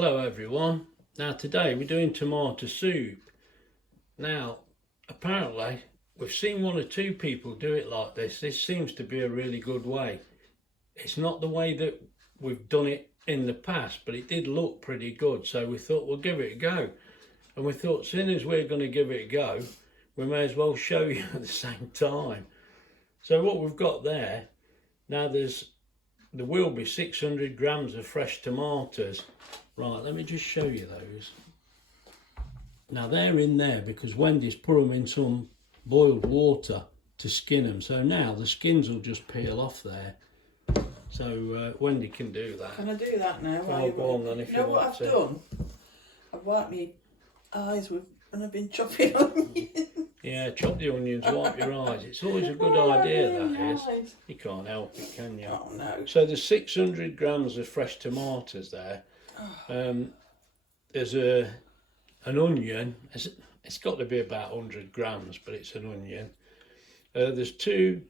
Hello everyone. Now today we're doing tomato soup. Now apparently we've seen one or two people do it like this. This seems to be a really good way. It's not the way that we've done it in the past, but it did look pretty good, so we thought we'll give it a go. And we thought, seeing as we're going to give it a go, we may as well show you at the same time. So what we've got there, now there will be 600 grams of fresh tomatoes. Right, let me just show you those. Now they're in there because Wendy's put them in some boiled water to skin them. So now the skins will just peel off there. So Wendy can do that. Can I do that now? Oh, go on then if you want to. You know what I've done? I've wiped my eyes with, and I've been chopping onions. Yeah, chop the onions, wipe your eyes. It's always a good idea, that is. You can't help it, can you? Oh no. So there's 600 grams of fresh tomatoes there. There's an onion. It's got to be about 100 grams, but it's an onion. There's 2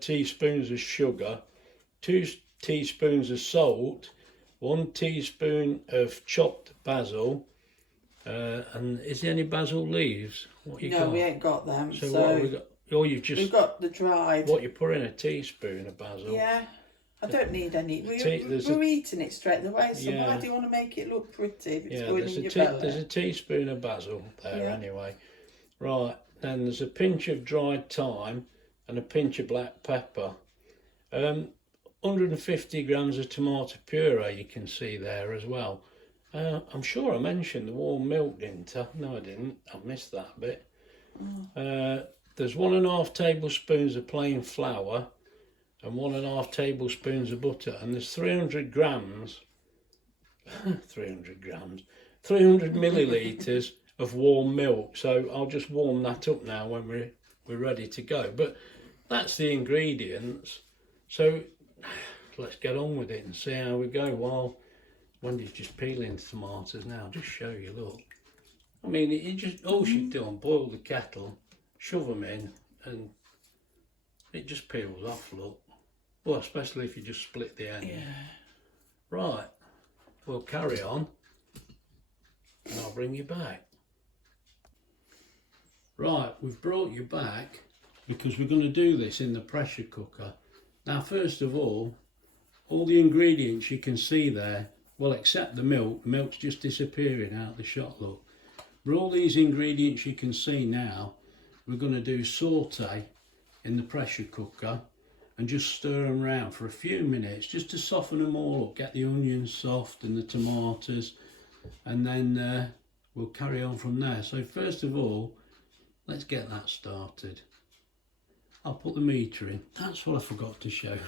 teaspoons of sugar, 2 teaspoons of salt, 1 teaspoon of chopped basil. And is there any basil leaves? What you no, got? we ain't got them. So what have we got? Oh, we've got the dried. What, you put in a teaspoon of basil? Yeah. I don't need any. We're eating it straight away, so why do you want to make it look pretty if it's going in your belly? There's a teaspoon of basil there anyway. Right, then there's a pinch of dried thyme and a pinch of black pepper. 150 grams of tomato puree you can see there as well. I'm sure I mentioned the warm milk, didn't I? No, I didn't. I missed that bit. There's 1.5 tablespoons of plain flour and 1.5 tablespoons of butter, and there's 300 millilitres of warm milk. So I'll just warm that up now when we're ready to go. But that's the ingredients. So let's get on with it and see how we go. While Wendy's just peeling the tomatoes now, I'll just show you, look. I mean, it just, all she's done, boil the kettle, shove them in, and it just peels off, look. Well, especially if you just split the end. Yeah. Right, we'll carry on and I'll bring you back. Right, we've brought you back because we're going to do this in the pressure cooker. Now, first of all the ingredients you can see there, well, except the milk's just disappearing out of the shot, look. But all these ingredients you can see now, we're going to do saute in the pressure cooker and just stir them around for a few minutes just to soften them all up, get the onions soft and the tomatoes, and then we'll carry on from there. So first of all, let's get that started. I'll put the meter in. That's what I forgot to show.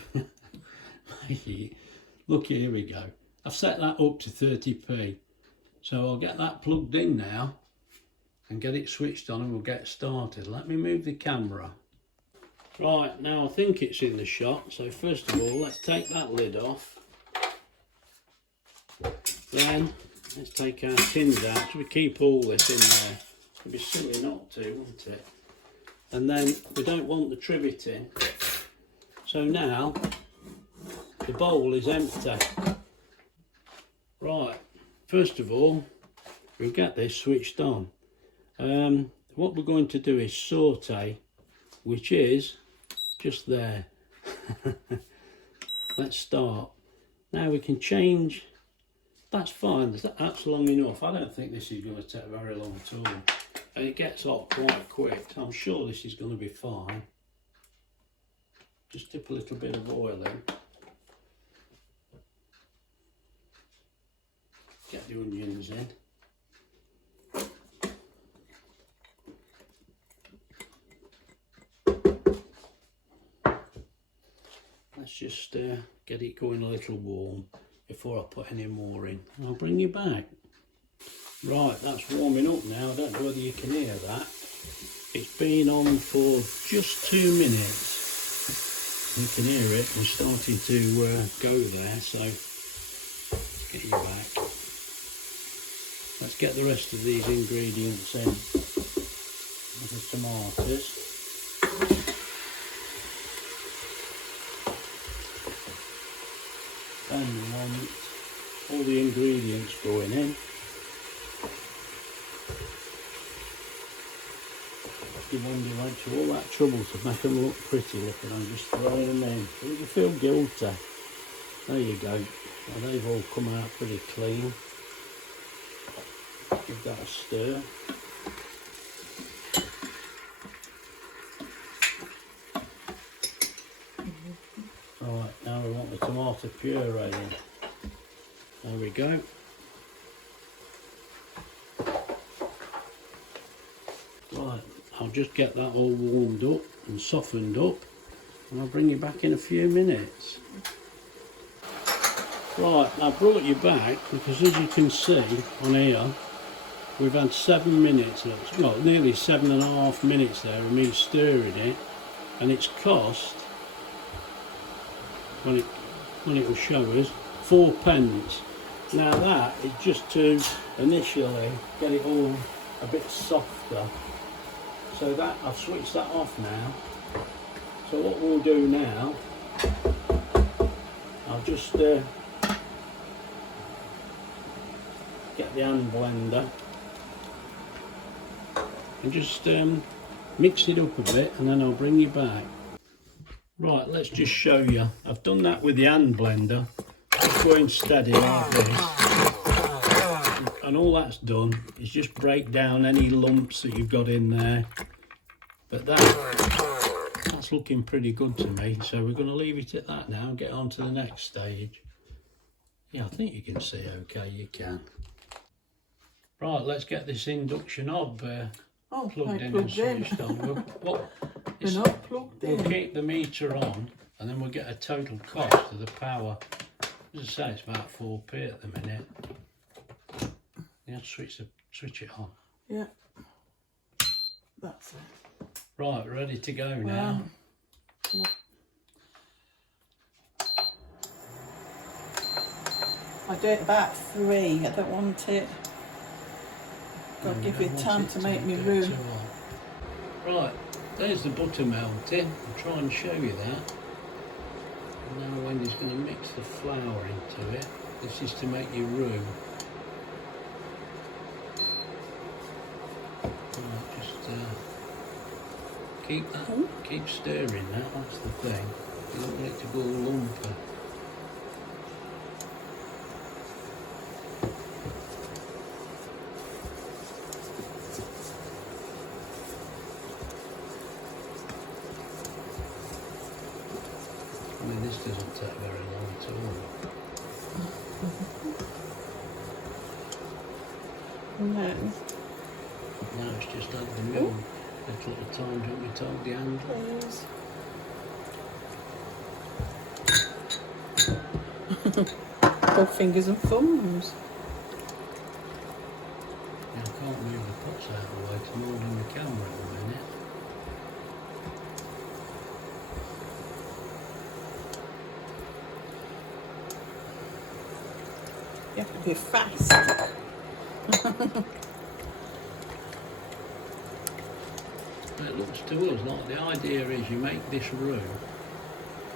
Look, here we go. I've set that up to 30p. So I'll get that plugged in now and get it switched on and we'll get started. Let me move the camera. Right, now I think it's in the shot. So first of all, let's take that lid off. Then let's take our tins out. So we keep all this in there. It'd be silly not to, wouldn't it? And then we don't want the trivet in. So now the bowl is empty. Right, first of all, we'll get this switched on. What we're going to do is saute, which is just there. Let's start. Now we can change. That's fine, that's long enough. I don't think this is going to take very long at all. And it gets hot quite quick. I'm sure this is going to be fine. Just dip a little bit of oil in. Get the onions in. Let's just get it going a little warm before I put any more in. I'll bring you back. Right, that's warming up now. I don't know whether you can hear that. It's been on for just 2 minutes. You can hear it. We're starting to go there, so let's get you back. Let's get the rest of these ingredients in. With the tomatoes. Then we want all the ingredients going in. You wonder you went to all that trouble to make them look pretty looking. I'm just throwing them in. But you feel guilty. There you go. Well, they've all come out pretty clean. Give that a stir. Alright, now we want the tomato puree in. There we go. Right, I'll just get that all warmed up and softened up, and I'll bring you back in a few minutes. Right, I brought you back because, as you can see on here, we've had 7 minutes, well, nearly 7.5 minutes there of me stirring it, and it's cost, when it will show us, 4p. Now that is just to initially get it all a bit softer. So that I've switched that off now. So what we'll do now, I'll just get the hand blender and just mix it up a bit, and then I'll bring you back. Right, let's just show you. I've done that with the hand blender, just going steady like this, and all that's done is just break down any lumps that you've got in there. But that's looking pretty good to me, so we're going to leave it at that now and get on to the next stage. Yeah, I think you can see okay, you can. Right, let's get this induction hob plugged in and switched on. We're not plugged in. We'll keep the meter on, and then we'll get a total cost of the power. As I say, it's about 4p at the minute. You have to switch it on. Yeah, that's it. Right, we're ready to go now. I do it about 3. I don't want it. Got to give it time to make me roux. Right, there's the butter melting. I'll try and show you that. And now Wendy's going to mix the flour into it. This is to make your roux. Right, just keep stirring that. That's the thing. You don't want it to go lumpy. I mean, this doesn't take very long at all. No. Now it's just add the milk. Little at a time, don't we, told the handle? Please. Both fingers and thumbs. Yeah, I can't move the pots out of the way 'cause I'm holding the camera at the minute. You have to be fast. It looks to us like the idea is you make this roux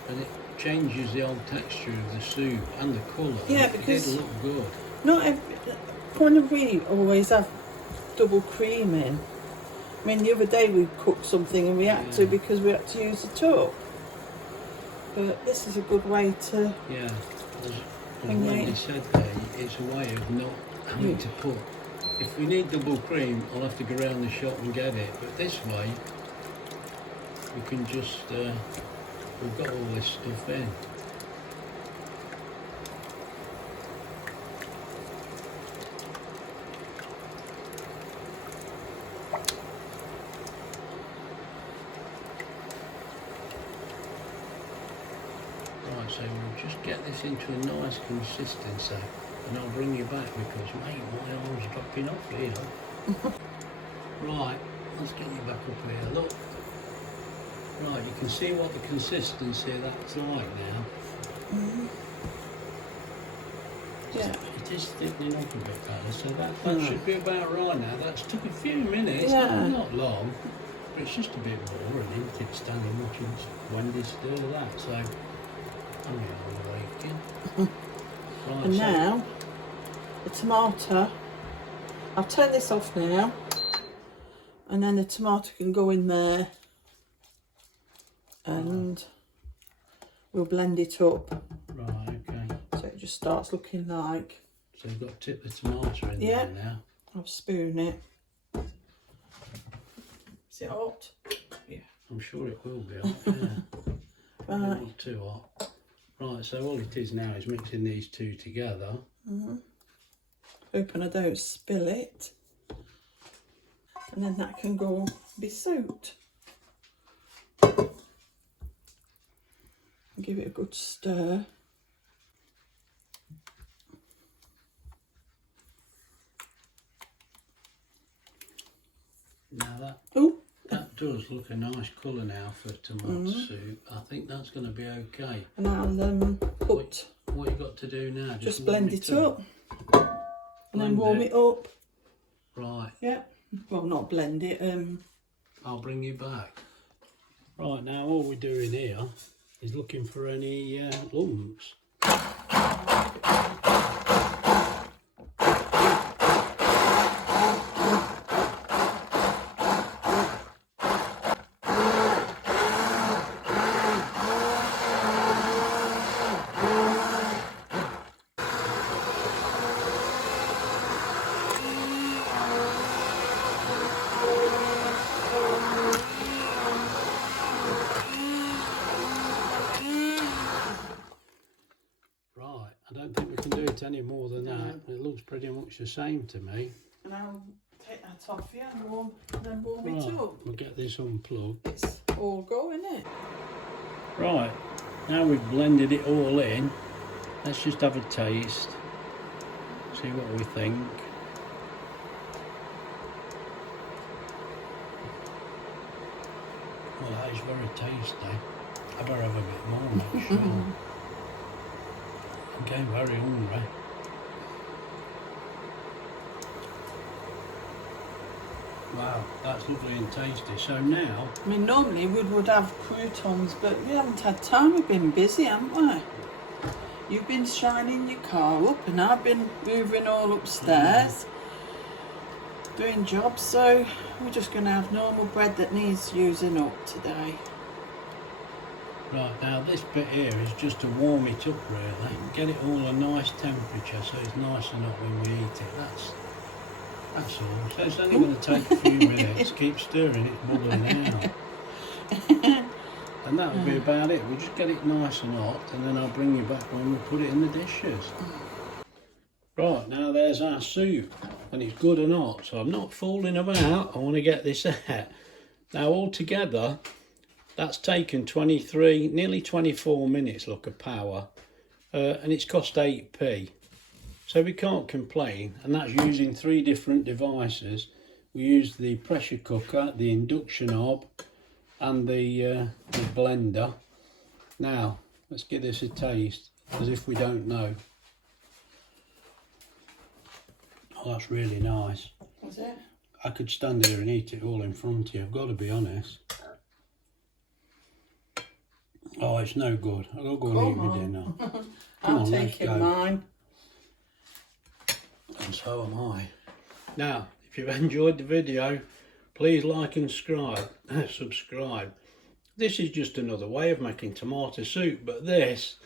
and it changes the old texture of the soup and the colour. Yeah, it because did look good. Not every, kind of we always have double cream in. I mean, the other day we cooked something and we had to because we had to use the tub. But this is a good way to. Yeah, as Wendy said there, it's a way of not having to put. If we need double cream, I'll have to go around the shop and get it. But this way, we can just, we've got all this stuff in. Right, so we'll just get this into a nice consistency. And I'll bring you back because, mate, my arm's dropping off here. Right, let's get you back up here, look. Right, you can see what the consistency of that's like now. Yeah. It is thickening up a bit better, so that should be about right now. That's took a few minutes, not long, but it's just a bit more, and isn't it, standing watching Wendy stir that, so I'm waking. Right, and so now the tomato. I'll turn this off now, and then the tomato can go in there, and we'll blend it up. Right, okay. So it just starts looking like. So you've got to tip the tomato in Yeah. there now. I'll spoon it. Is it hot? Yeah. I'm sure it will be hot, yeah. Right. Not too hot. Right, so all it is now is mixing these two together. Hoping I don't spill it. And then that can go be soaked. Give it a good stir. Now Oh, that does look a nice colour now for tomato soup. I think that's going to be okay. and I'll put. What you got to do now? Just warm blend it up. And then Blend warm it. it up. Right, Yeah. Well, not blend it. I'll bring you back. Right, now all we're doing here is looking for any lumps. I don't think we can do it any more than that. It looks pretty much the same to me. And I'll take that off here and warm it up. We'll get this unplugged. It's all go, isn't it? Right, now we've blended it all in, let's just have a taste, see what we think. Well, that is very tasty. I better have a bit more, I'm not sure. I'm getting very hungry. Wow, that's lovely and tasty. So now, I mean, normally we would have croutons, but we haven't had time. We've been busy, haven't we? You've been shining your car up, and I've been moving all upstairs, doing jobs. So we're just going to have normal bread that needs using up today. right, now this bit here is just to warm it up really, get it all a nice temperature so it's nice and hot when we eat it. That's all. So it's only going to take a few minutes. Keep stirring, it's bubbling out. And that'll be about it. We'll just get it nice and hot, and then I'll bring you back when we put it in the dishes. Right, now there's our soup, and it's good and hot, so I'm not fooling about. I want to get this out. Now altogether, that's taken 23, nearly 24 minutes, look, of power, and it's cost 8p. So we can't complain, and that's using 3 different devices. We used the pressure cooker, the induction hob, and the blender. Now, let's give this a taste, as if we don't know. Oh, that's really nice. Was it? I could stand here and eat it all in front of you, I've got to be honest. Oh, it's no good. I've got to go and eat my dinner. I'm taking mine. And so am I. Now, if you've enjoyed the video, please like and subscribe. This is just another way of making tomato soup, but this,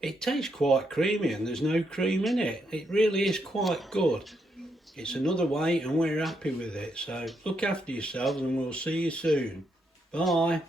it tastes quite creamy and there's no cream in it. It really is quite good. It's another way and we're happy with it. So look after yourselves and we'll see you soon. Bye.